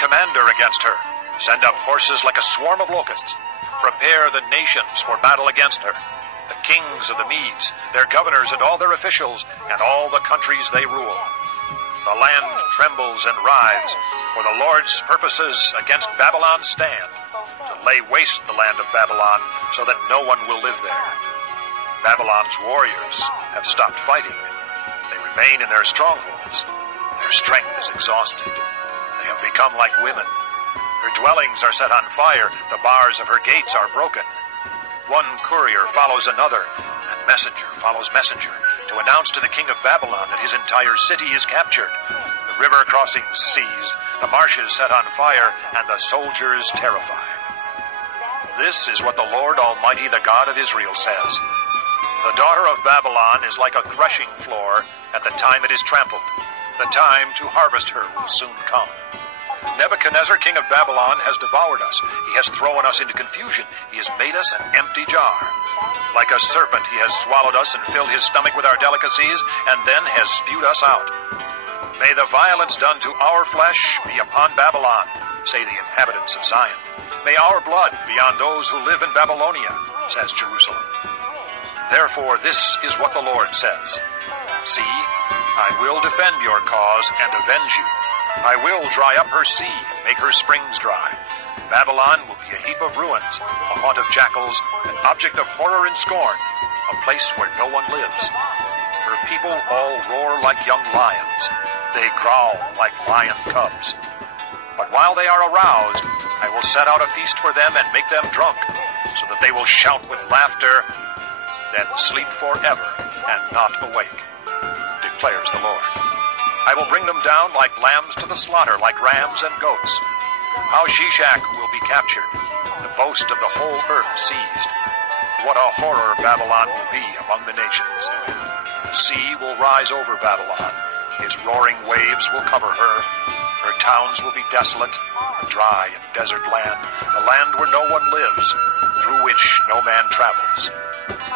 commander against her. Send up horses like a swarm of locusts. Prepare the nations for battle against her. The kings of the Medes, their governors and all their officials, and all the countries they rule. The land trembles and writhes, for the Lord's purposes against Babylon stand, to lay waste the land of Babylon, so that no one will live there. Babylon's warriors have stopped fighting. They remain in their strongholds. Their strength is exhausted. They have become like women. Her dwellings are set on fire. The bars of her gates are broken. One courier follows another, and messenger follows messenger, to announce to the king of Babylon that his entire city is captured, the river crossings seized, the marshes set on fire, and the soldiers terrified. This is what the Lord Almighty, the God of Israel, says. The daughter of Babylon is like a threshing floor at the time it is trampled. The time to harvest her will soon come. Nebuchadnezzar, king of Babylon, has devoured us. He has thrown us into confusion. He has made us an empty jar. Like a serpent, he has swallowed us and filled his stomach with our delicacies, and then has spewed us out. May the violence done to our flesh be upon Babylon, say the inhabitants of Zion. May our blood be on those who live in Babylonia, says Jerusalem. Therefore, this is what the Lord says. See, I will defend your cause and avenge you. I will dry up her sea and make her springs dry. Babylon will be a heap of ruins, a haunt of jackals, an object of horror and scorn, a place where no one lives. Her people all roar like young lions. They growl like lion cubs. But while they are aroused, I will set out a feast for them and make them drunk, so that they will shout with laughter, then sleep forever and not awake, declares the Lord. I will bring them down like lambs to the slaughter, like rams and goats. How Shishak will be captured, the boast of the whole earth seized. What a horror Babylon will be among the nations. The sea will rise over Babylon. Its roaring waves will cover her. Her towns will be desolate, a dry and desert land, a land where no one lives, through which no man travels.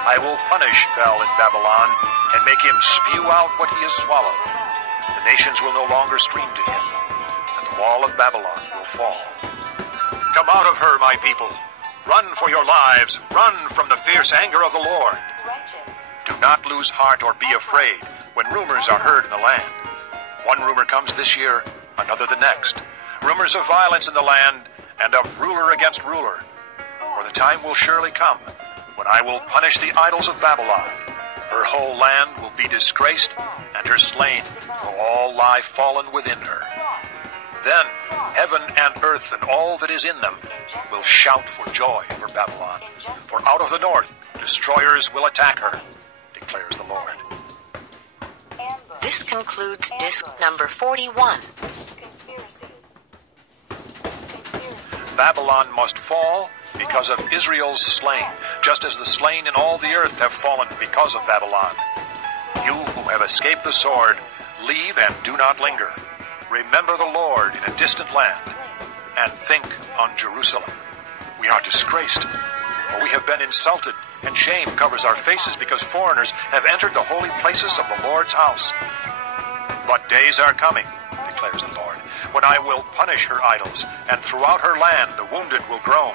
I will punish Bel in Babylon and make him spew out what he has swallowed. The nations will no longer stream to him, and the wall of Babylon will fall. Come out of her, my people. Run for your lives. Run from the fierce anger of the Lord. Do not lose heart or be afraid when rumors are heard in the land. One rumor comes this year, another the next. Rumors of violence in the land and of ruler against ruler. For the time will surely come when I will punish the idols of Babylon. Her whole land will be disgraced, and her slain will all lie fallen within her. Then heaven and earth and all that is in them will shout for joy over Babylon. For out of the north destroyers will attack her, declares the Lord. This concludes disc number 41. Babylon must fall because of Israel's slain, just as the slain in all the earth have fallen because of Babylon. You who have escaped the sword, leave and do not linger. Remember the Lord in a distant land, and think on Jerusalem. We are disgraced, for we have been insulted, and shame covers our faces because foreigners have entered the holy places of the Lord's house. But days are coming, declares the Lord, when I will punish her idols, and throughout her land the wounded will groan.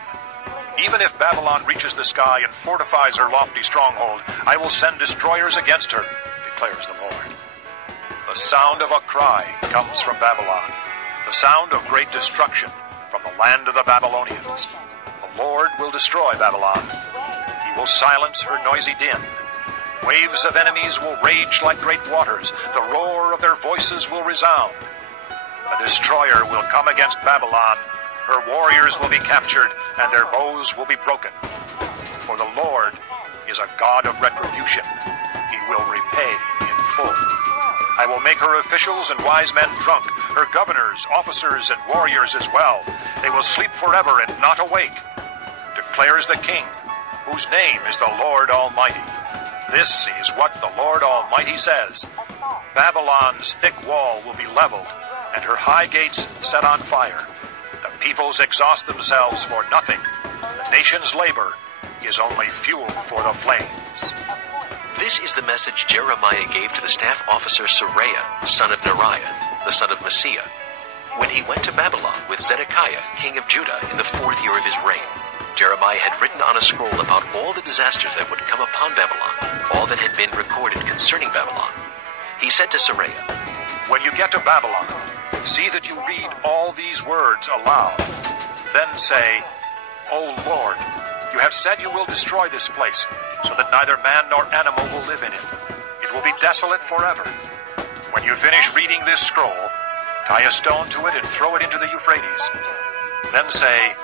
Even if Babylon reaches the sky and fortifies her lofty stronghold, I will send destroyers against her, declares the Lord. The sound of a cry comes from Babylon, the sound of great destruction from the land of the Babylonians. The Lord will destroy Babylon. He will silence her noisy din. Waves of enemies will rage like great waters. The roar of their voices will resound. A destroyer will come against Babylon. Her warriors will be captured, and their bows will be broken. For the Lord is a God of retribution. He will repay in full. I will make her officials and wise men drunk, her governors, officers, and warriors as well. They will sleep forever and not awake, declares the King, whose name is the Lord Almighty. This is what the Lord Almighty says. Babylon's thick wall will be leveled, and her high gates set on fire. The peoples exhaust themselves for nothing. The nation's labor is only fuel for the flames. This is the message Jeremiah gave to the staff officer Seraiah, son of Neriah, the son of Messiah. When he went to Babylon with Zedekiah, king of Judah, in the 4th year of his reign, Jeremiah had written on a scroll about all the disasters that would come upon Babylon, all that had been recorded concerning Babylon. He said to Seraiah, "When you get to Babylon, see that you read all these words aloud. Then say, 'O Lord, you have said you will destroy this place, so that neither man nor animal will live in it. It will be desolate forever.' When you finish reading this scroll, tie a stone to it and throw it into the Euphrates. Then say,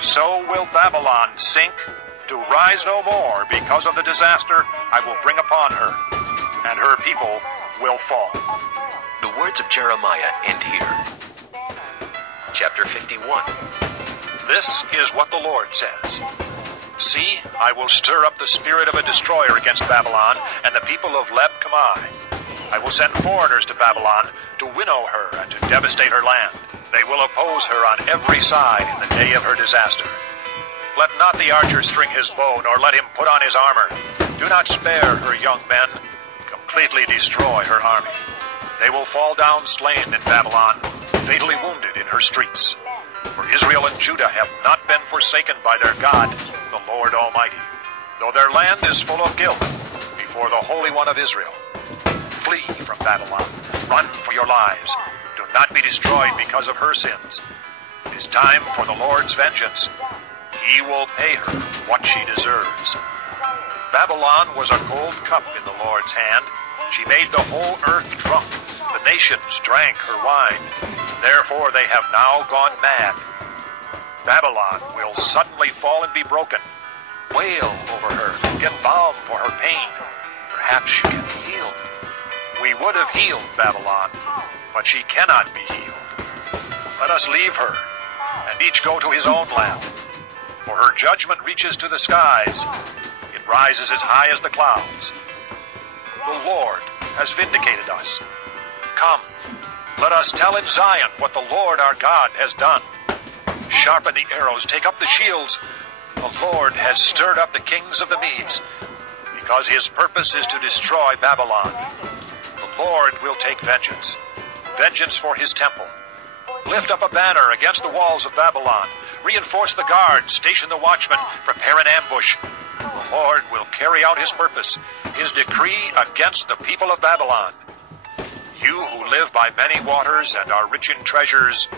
'So will Babylon sink, to rise no more because of the disaster I will bring upon her, and her people will fall.'" The words of Jeremiah end here. Chapter 51. This is what the Lord says. "See, I will stir up the spirit of a destroyer against Babylon and the people of Leb-Kamai. I will send foreigners to Babylon to winnow her and to devastate her land. They will oppose her on every side in the day of her disaster. Let not the archer string his bow, nor let him put on his armor. Do not spare her young men. Completely destroy her army. They will fall down slain in Babylon, fatally wounded in her streets. For Israel and Judah have not been forsaken by their God, the Lord Almighty, though their land is full of guilt before the Holy One of Israel. Flee from Babylon. Run for your lives. Do not be destroyed because of her sins. It is time for the Lord's vengeance. He will pay her what she deserves." Babylon was a cold cup in the Lord's hand. She made the whole earth drunk. The nations drank her wine. Therefore they have now gone mad. Babylon will suddenly fall and be broken. Wail over her. Get balm for her pain. Perhaps she can be healed. We would have healed Babylon, but she cannot be healed. Let us leave her, and each go to his own land. For her judgment reaches to the skies. It rises as high as the clouds. The Lord has vindicated us. Come, let us tell in Zion what the Lord our God has done. Sharpen the arrows, take up the shields. The Lord has stirred up the kings of the Medes, because his purpose is to destroy Babylon. The Lord will take vengeance for his temple. Lift up a banner against the walls of Babylon. Reinforce the guards, station the watchmen, prepare an ambush. The Lord will carry out his purpose, his decree against the people of Babylon. You who live by many waters and are rich in treasures,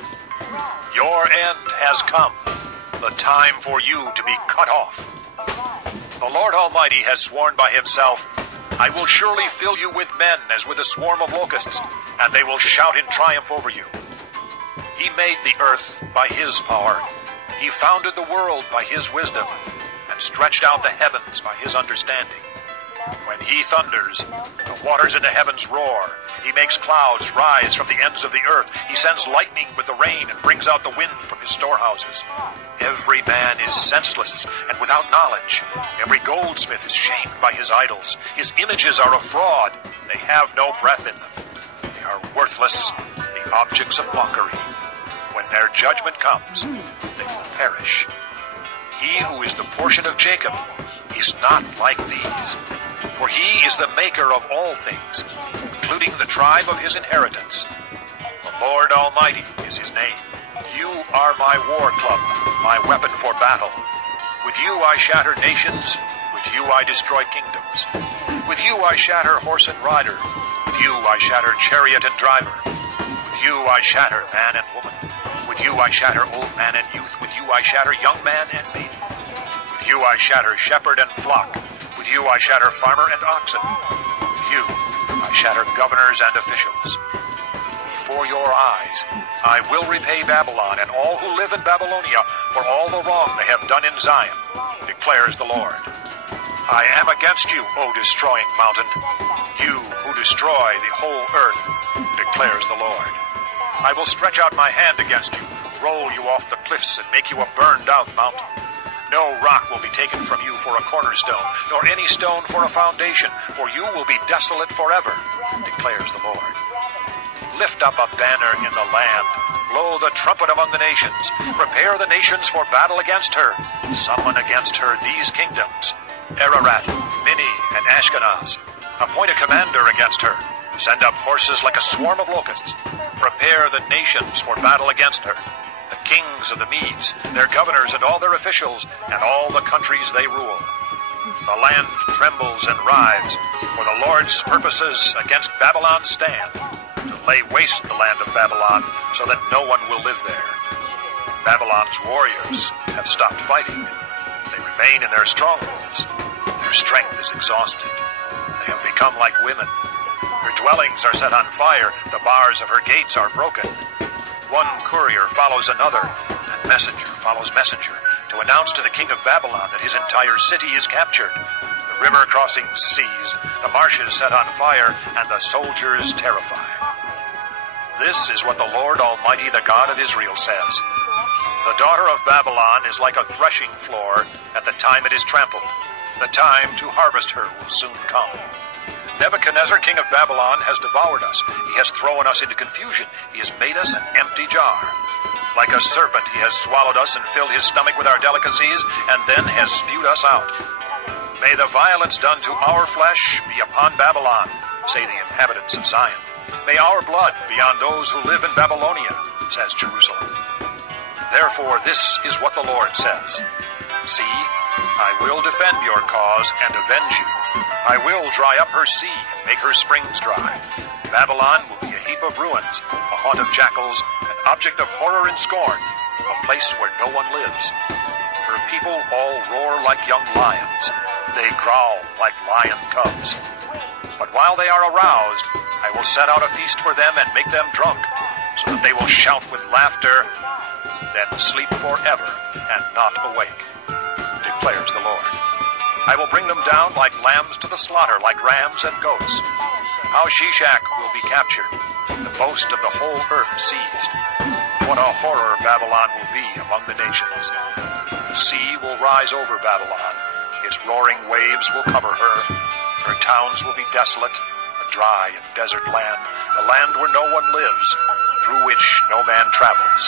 your end has come, the time for you to be cut off. The Lord Almighty has sworn by himself, "I will surely fill you with men as with a swarm of locusts, and they will shout in triumph over you." He made the earth by his power. He founded the world by his wisdom, and stretched out the heavens by his understanding. When he thunders, the waters in the heavens roar. He makes clouds rise from the ends of the earth. He sends lightning with the rain and brings out the wind from his storehouses. Every man is senseless and without knowledge. Every goldsmith is shamed by his idols. His images are a fraud. They have no breath in them. They are worthless, the objects of mockery. When their judgment comes, they will perish. He who is the portion of Jacob is not like these, for he is the maker of all things, including the tribe of his inheritance. The Lord Almighty is his name. You are my war club, my weapon for battle. With you I shatter nations, with you I destroy kingdoms. With you I shatter horse and rider, with you I shatter chariot and driver. With you I shatter man and woman. With you I shatter old man and youth. With you I shatter young man and maiden. With you I shatter shepherd and flock. With you I shatter farmer and oxen. With you I shatter governors and officials. Before your eyes I will repay Babylon and all who live in Babylonia for all the wrong they have done in Zion, declares the Lord. I am against you, O destroying mountain, you who destroy the whole earth, declares the Lord. I will stretch out my hand against you, roll you off the cliffs, and make you a burned-out mountain. No rock will be taken from you for a cornerstone, nor any stone for a foundation, for you will be desolate forever, declares the Lord. Lift up a banner in the land, blow the trumpet among the nations, prepare the nations for battle against her, summon against her these kingdoms, Ararat, Minni, and Ashkenaz. Appoint a commander against her, send up horses like a swarm of locusts. prepare the nations for battle against her. The kings of the Medes, their governors and all their officials, and all the countries they rule. The land trembles and writhes, for the Lord's purposes against Babylon stand, to lay waste the land of Babylon, so that no one will live there. Babylon's warriors have stopped fighting. They remain in their strongholds. Their strength is exhausted. They have become like women. Her dwellings are set on fire. The bars of her gates are broken. One courier follows another, and messenger follows messenger, to announce to the king of Babylon that his entire city is captured. The river crossings seized, the marshes set on fire, and the soldiers terrified. This is what the Lord Almighty, the God of Israel, says. The daughter of Babylon is like a threshing floor at the time it is trampled. The time to harvest her will soon come. Nebuchadnezzar, king of Babylon, has devoured us. He has thrown us into confusion. He has made us an empty jar. Like a serpent, he has swallowed us and filled his stomach with our delicacies, and then has spewed us out. May the violence done to our flesh be upon Babylon, say the inhabitants of Zion. May our blood be on those who live in Babylonia, says Jerusalem. Therefore, this is what the Lord says. See, I will defend your cause and avenge you. I will dry up her sea and make her springs dry. Babylon will be a heap of ruins, a haunt of jackals, an object of horror and scorn, a place where no one lives. Her people all roar like young lions. They growl like lion cubs. But while they are aroused, I will set out a feast for them and make them drunk, so that they will shout with laughter, then sleep forever and not awake, declares the Lord. I will bring them down like lambs to the slaughter, like rams and goats. How Shishak will be captured, the boast of the whole earth seized. What a horror Babylon will be among the nations. The sea will rise over Babylon. Its roaring waves will cover her. Her towns will be desolate, a dry and desert land, a land where no one lives, through which no man travels.